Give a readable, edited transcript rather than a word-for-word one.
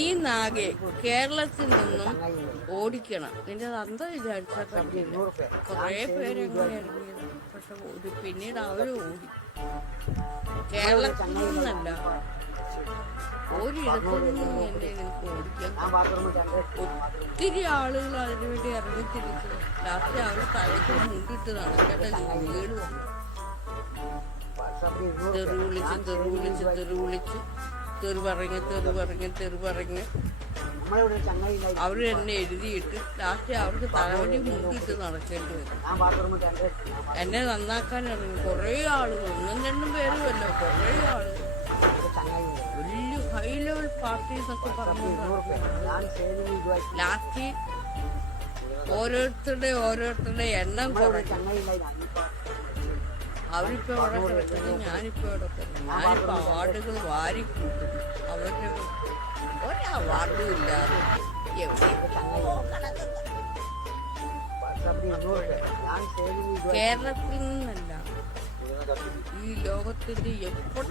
ഈ നാഗെ കേരളത്തിൽ നിന്നും ഓടിക്കണം. നിന്റെ തന്ത വിചാരിച്ചാൽ പറ്റില്ല. കുറേ പേരെങ്ങനെ ഇറങ്ങിയത്, പക്ഷെ പിന്നീട് അവർ ഓടി. കേരളത്തിൽ നിന്നല്ല, ഒരിടത്തു നിന്നും എന്നെ നിനക്ക് ഓടിക്കാൻ. ഒത്തിരി ആളുകൾ അതിനുവേണ്ടി ഇറങ്ങിത്തിരിച്ചു. ലാസ്റ്റ് അവർ തലയ്ക്ക് മുണ്ടിട്ട് നടക്കേണ്ട വീട് വന്നു. തെറി വിളിച്ച് അവർ എന്നെ എഴുതിയിട്ട് ലാസ്റ്റ് അവർക്ക് തലവടി മുണ്ടിട്ട് നടക്കേണ്ടി വരും. എന്നെ നന്നാക്കാൻ ഇറങ്ങി കുറേ ആളുകൾ, ഒന്നും രണ്ടും പേരുമല്ലോ, കുറേ ആളുകൾ വലിയ ഹൈ ലെവൽ പാർട്ടീസ് ഒക്കെ പറഞ്ഞു. ലാസ്റ്റ് ഓരോരുത്തരുടെ എണ്ണം കുറഞ്ഞു. അവരിപ്പോ അവിടെ കിടക്കുന്നു, ഞാനിപ്പോ ഇവിടെ കിടക്കുന്നു. ഞാനിപ്പോ അവാർഡുകൾ വാരി കൂട്ടുന്നു. അവരുടെ ഒരു അവാർഡും ഇല്ലാതെ കേരളത്തിൽ നിന്നല്ല, ഈ ലോകത്തിന്റെ എപ്പോഴും